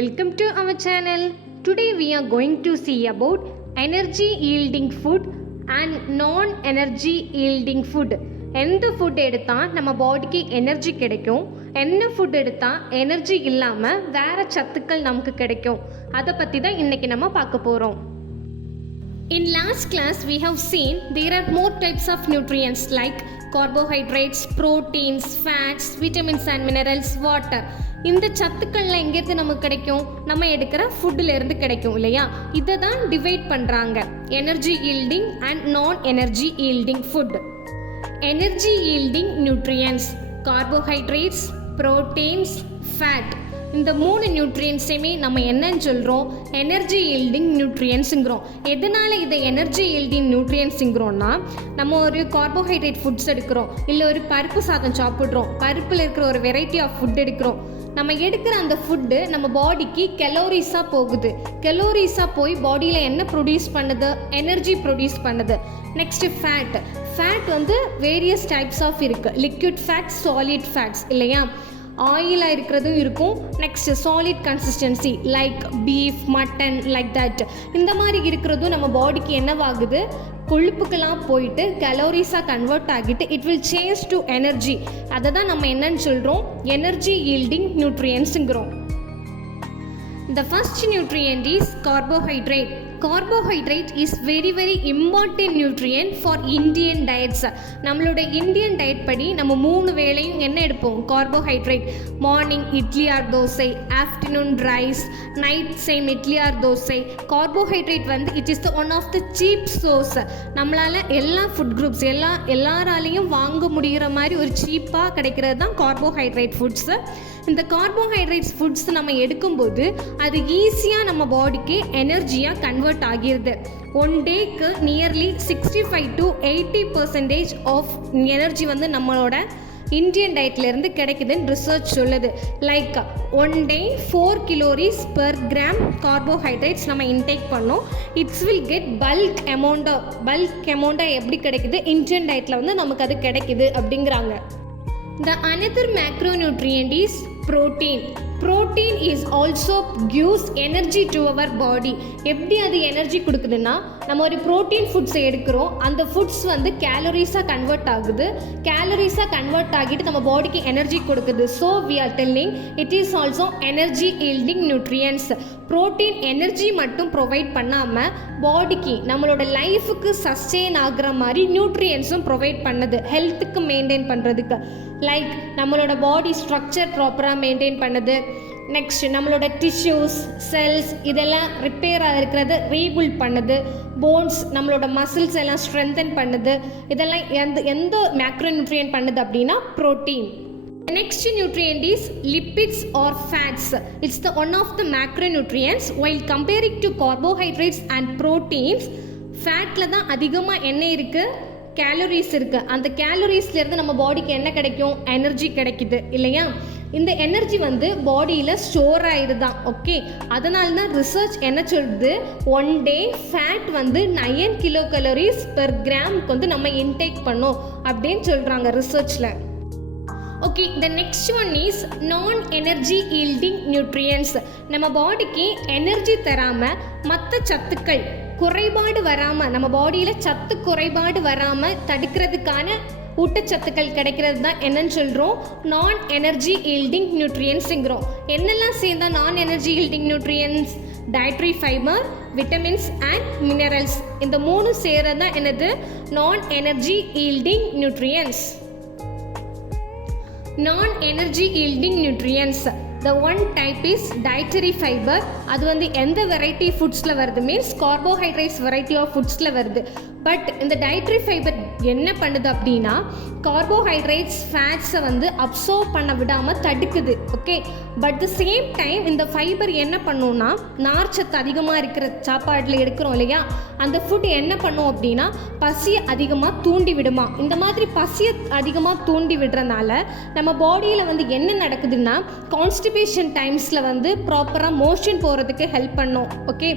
welcome to our channel. Today we are going to see about energy yielding food and non-energy yielding food. எந்த food எடுத்தால் நம்ம பாடிக்கு energy கிடைக்கும், என்ன food எடுத்தால் எனர்ஜி இல்லாமல் வேறு சத்துக்கள் நமக்கு கிடைக்கும், அதை பற்றி தான் இன்றைக்கி நம்ம பார்க்க போகிறோம். In last class we have seen there are more types of nutrients like carbohydrates, proteins, fats, vitamins and minerals, water. இந்த சத்துக்கள்லாம் எங்கேருந்து நமக்கு கிடைக்கும்? நம்ம எடுக்கிற ஃபுட்டிலேருந்து கிடைக்கும் இல்லையா? இதை தான் டிவைட் பண்ணுறாங்க energy yielding and non energy yielding food. Energy yielding nutrients carbohydrates, proteins, fat. இந்த மூணு நியூட்ரியன்ஸையுமே நம்ம என்னன்னு சொல்கிறோம்? எனர்ஜி ஈல்டிங் நியூட்ரியன்ஸுங்கிறோம். எதனால் இதை எனர்ஜி ஈல்டிங் நியூட்ரியன்ஸுங்கிறோன்னா, நம்ம ஒரு கார்போஹைட்ரேட் ஃபுட்ஸ் எடுக்கிறோம், இல்லை ஒரு பருப்பு சாதம் சாப்பிட்றோம், பருப்பில் இருக்கிற ஒரு வெரைட்டி ஆஃப் ஃபுட் எடுக்கிறோம். நம்ம எடுக்கிற அந்த ஃபுட்டு நம்ம பாடிக்கு கலோரிஸாக போகுது. கலோரிஸாக போய் பாடியில் என்ன ப்ரொடியூஸ் பண்ணுது? எனர்ஜி ப்ரொடியூஸ் பண்ணுது. Next fat. ஃபேட் வந்து வேரியஸ் டைப்ஸ் ஆஃப் இருக்குது. லிக்விட் ஃபேட்ஸ், சாலிட் ஃபேட்ஸ் இல்லையா? ஆயிலாக இருக்கிறதும் இருக்கும். Next solid consistency like beef, mutton, like that. இந்த மாதிரி இருக்கிறதும் நம்ம பாடிக்கு என்னவாகுது? கொழுப்புக்கெல்லாம் போயிட்டு கலோரிஸாக கன்வெர்ட் ஆகிட்டு it will change to energy. அதை தான் நம்ம என்னன்னு சொல்கிறோம்? எனர்ஜி ஈல்டிங் நியூட்ரியன்ஸுங்கிறோம். The first nutrient is carbohydrate. Carbohydrate is very important nutrient for Indian diets. நம்மளோட இந்தியன் டயட் படி நம்ம 3 வேளையும் என்ன எடுப்போம்? Carbohydrate. Morning idli or dosa, afternoon rice, night same idli or dosa. Carbohydrate வந்து it is the one of the chief source. நம்மளால் எல்லா food groups எல்லாராலையும் வாங்க முடிகிற மாதிரி ஒரு சீப்பாக கிடைக்கிறது தான் கார்போஹைட்ரேட் ஃபுட்ஸு. இந்த கார்போஹைட்ரேட்ஸ் ஃபுட்ஸ் நம்ம எடுக்கும்போது அது ஈஸியாக நம்ம பாடிக்கு எனர்ஜியாக கன்வெர்ட் ஆகிடுது. ஒன் டேக்கு நியர்லி 65 to 80% ஆஃப் எனர்ஜி வந்து நம்மளோட இந்தியன் டயட்லேருந்து கிடைக்குதுன்னு ரிசர்ச் சொல்லுது. Like one day 4 calories per gram கார்போஹைட்ரேட்ஸ் நம்ம இன்டேக் பண்ணோம். இட்ஸ் வில் கெட் பல்க் அமௌண்ட்டாக எப்படி கிடைக்குது? இந்தியன் டயட்டில் வந்து நமக்கு அது கிடைக்குது அப்படிங்கிறாங்க. The another macronutrient is protein. Protein is also gives energy to our body. எப்படி அது எனர்ஜி கொடுக்குதுன்னா, நம்ம ஒரு ப்ரோட்டீன் ஃபுட்ஸை எடுக்கிறோம், அந்த ஃபுட்ஸ் வந்து கேலரிஸாக கன்வெர்ட் ஆகுது. கேலரிஸாக கன்வெர்ட் ஆகிட்டு நம்ம பாடிக்கு எனர்ஜி கொடுக்குது. So we are telling it is also energy yielding nutrients. Protein energy மட்டும் ப்ரொவைட் பண்ணாமல் பாடிக்கு நம்மளோட லைஃபுக்கு சஸ்டெயின் ஆகிற மாதிரி நியூட்ரியன்ஸும் ப்ரொவைட் பண்ணுது, ஹெல்த்துக்கு மெயின்டைன் பண்ணுறதுக்கு. லைக் நம்மளோட பாடி ஸ்ட்ரக்சர் ப்ராப்பராக மெயின்டைன் பண்ணுது. நெக்ஸ்ட் நம்மளோட டிஷ்யூஸ், செல்ஸ் இதெல்லாம் ரிப்பேராக இருக்கிறது ரீபில்ட் பண்ணுது. போன்ஸ், நம்மளோட மசில்ஸ் எல்லாம் ஸ்ட்ரென்தன் பண்ணுது. இதெல்லாம் எந்த மேக்ரோநியூட்ரியன்ட் பண்ணுது அப்படின்னா protein. Next nutrient is lipids or fats. It's the one of the macronutrients. While comparing to carbohydrates and proteins, fatல தான் அதிகமாக என்ன இருக்குது? கேலரிஸ் இருக்குது. அந்த கேலரிஸ்லேருந்து நம்ம பாடிக்கு என்ன கிடைக்கும்? எனர்ஜி கிடைக்குது இல்லையா? இந்த எனர்ஜி வந்து பாடியில் ஸ்டோர் ஆகிடுதான். ஓகே, அதனால தான் ரிசர்ச் என்ன சொல்லுது? ஒன் டே ஃபேட் வந்து 9 kilocalories per கிராமுக்கு வந்து நம்ம இன்டேக் பண்ணோம் அப்படின்னு சொல்கிறாங்க ரிசர்ச்சில். Okay, the next one is non energy yielding nutrients. நம்ம பாடிக்கு எனர்ஜி தராமல் மற்ற சத்துக்கள் குறைபாடு வராமல், நம்ம பாடியில் சத்து குறைபாடு வராமல் தடுக்கிறதுக்கான ஊட்டச்சத்துக்கள் கிடைக்கிறது தான் என்னன்னு சொல்கிறோம்? நான் எனர்ஜி ஈல்டிங் நியூட்ரியன்ஸுங்கிறோம். என்னெல்லாம் சேர்ந்தால் நான் energy yielding nutrients? Dietary fibre, vitamins and minerals. இந்த 3 சேர்றது தான் என்னது? நான் energy yielding nutrients. Non-energy yielding nutrients. The one type is dietary fiber. அது வந்து எந்த வெரைட்டி ஃபுட்ஸில் வருது? மீன்ஸ் கார்போஹைட்ரேட்ஸ் வெரைட்டி ஆஃப் ஃபுட்ஸில் வருது. பட் இந்த டயட்ரி ஃபைபர் என்ன பண்ணுது அப்படின்னா, கார்போஹைட்ரேட்ஸ், ஃபேட்ஸை வந்து அப்சர்வ் பண்ண விடாமல் தடுக்குது. Okay, but the same time இந்த ஃபைபர் என்ன பண்ணுன்னா, நார்ச்சத்து அதிகமாக இருக்கிற சாப்பாட்டில் எடுக்கிறோம் இல்லையா, அந்த ஃபுட் என்ன பண்ணும் அப்படின்னா பசியை அதிகமாக தூண்டி விடுமா. இந்த மாதிரி பசியை அதிகமாக தூண்டி விடுறதுனால நம்ம பாடியில் வந்து என்ன நடக்குதுன்னா, கான்ஸ்டிபேஷன் டைம்ஸில் வந்து ப்ராப்பராக மோஷன் போகிறதுக்கு ஹெல்ப் பண்ணும். ஓகே,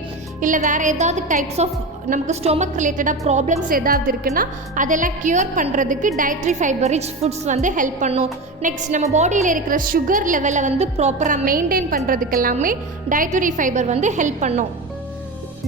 இல்லை வேறு ஏதாவது டைப்ஸ் ஆஃப் நமக்கு ஸ்டொமக் ரிலேட்டடாக ப்ராப்ளம்ஸ் ஏதாவது இருக்குன்னா அதெல்லாம் க்யூர் பண்ணுறதுக்கு டயட்ரி ஃபைபர் ரிச் ஃபுட்ஸ் வந்து ஹெல்ப் பண்ணும். நெக்ஸ்ட் நம்ம பாடியில் இருக்கிற சுகர் லெவலை வந்து ப்ராப்பராக மெயின்டைன் பண்ணுறதுக்கு எல்லாமே டயட்டரி ஃபைபர் வந்து ஹெல்ப் பண்ணும்.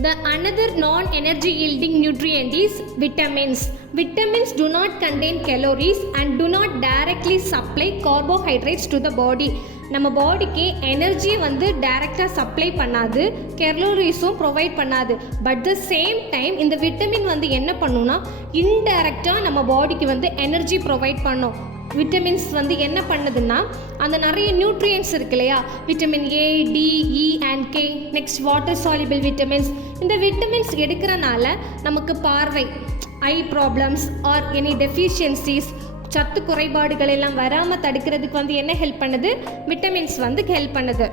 The another non-energy yielding nutrient is vitamins. Vitamins do not contain calories and do not directly supply carbohydrates to the body. நம்ம பாடிக்கு எனர்ஜியை வந்து டைரெக்டாக சப்ளை பண்ணாது, கலோரிஸும் ப்ரொவைட் பண்ணாது. பட் த சேம் டைம் இந்த விட்டமின் வந்து என்ன பண்ணுன்னா இன்டைரக்டாக நம்ம பாடிக்கு வந்து எனர்ஜி ப்ரொவைட் பண்ணும். விட்டமின்ஸ் வந்து என்ன பண்ணுதுன்னா அந்த நிறைய நியூட்ரியன்ஸ் இருக்கு இல்லையா, vitamin A, D, E and K, next water soluble vitamins. இந்த விட்டமின்ஸ் எடுக்கிறனால நமக்கு பார்வை, eye problems or any deficiencies, சத்து குறைபாடுகள் எல்லாம் வராமல் தடுக்கிறதுக்கு வந்து என்ன ஹெல்ப் பண்ணுது, விட்டமின்ஸ் வந்து ஹெல்ப் பண்ணுது.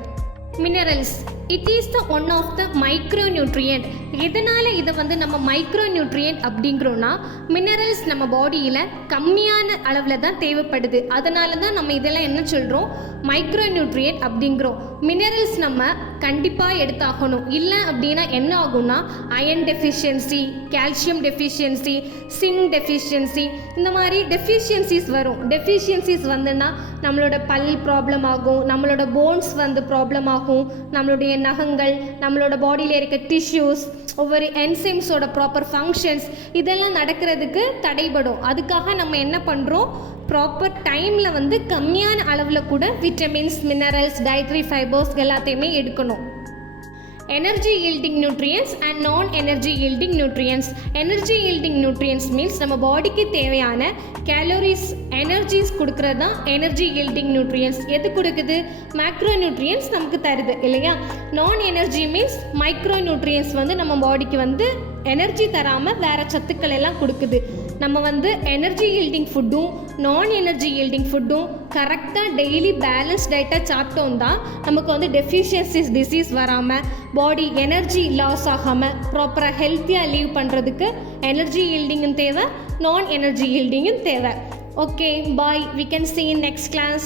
Minerals, it is the one of the micronutrient. எதனால் இதை வந்து நம்ம மைக்ரோ நியூட்ரியன்ட் அப்படிங்கிறோன்னா மினரல்ஸ் நம்ம பாடியில் கம்மியான அளவில் தான் தேவைப்படுது. அதனால தான் நம்ம இதெல்லாம் என்ன சொல்கிறோம், மைக்ரோ நியூட்ரியன்ட் அப்படிங்கிறோம். மினரல்ஸ் நம்ம கண்டிப்பாக எடுத்தாகணும். இல்லை அப்படின்னா என்ன ஆகும்னா iron deficiency, calcium deficiency, zinc deficiency, இந்த மாதிரி டெஃபிஷியன்சிஸ் வரும். டெஃபிஷியன்சிஸ் வந்துன்னா நம்மளோட பல் ப்ராப்ளம் ஆகும், நம்மளோட போன்ஸ் வந்து ப்ராப்ளம் ஆகும், நம்மளுடைய நகங்கள், நம்மளோட பாடியில் இருக்க டிஷ்யூஸ், ஒவ்வொரு என்சைம்ஸோட ப்ராப்பர் ஃபங்க்ஷன்ஸ் இதெல்லாம் நடக்கிறதுக்கு தடைபடும். அதுக்காக நம்ம என்ன பண்ணுறோம், ப்ராப்பர் டைமில் வந்து கம்மியான அளவில் கூட விட்டமின்ஸ், மினரல்ஸ், டயட்ரி ஃபைபர்ஸ் எல்லாத்தையுமே எடுக்கணும். Energy yielding nutrients and non energy yielding nutrients. Energy yielding nutrients means நம்ம பாடிக்கு தேவையான கேலோரிஸ், எனர்ஜிஸ் கொடுக்கறது தான் எனர்ஜி yielding nutrients. எது கொடுக்குது, மேக்ரோ நியூட்ரியன்ஸ் நமக்கு தருது இல்லையா. நான் எனர்ஜி மீன்ஸ் மைக்ரோ நியூட்ரியன்ஸ் வந்து நம்ம பாடிக்கு வந்து எனர்ஜி தராமல் வேறு சத்துக்கள் எல்லாம் கொடுக்குது. நம்ம வந்து எனர்ஜி yielding ஃபுட்டும் நான் எனர்ஜி yielding ஃபுட்டும் கரெக்டாக டெய்லி பேலன்ஸ் டயட்டாக சாப்பிட்டோம் தான் நமக்கு வந்து டெஃபிஷியன்சிஸ், டிசீஸ் வராமல், பாடி எனர்ஜி லாஸ் ஆகாமல் ப்ராப்பராக ஹெல்த்தியாக லீவ் பண்ணுறதுக்கு எனர்ஜி yieldingம் தேவை, நான் எனர்ஜி yieldingம் தேவை. Okay, bye. We can see in next class.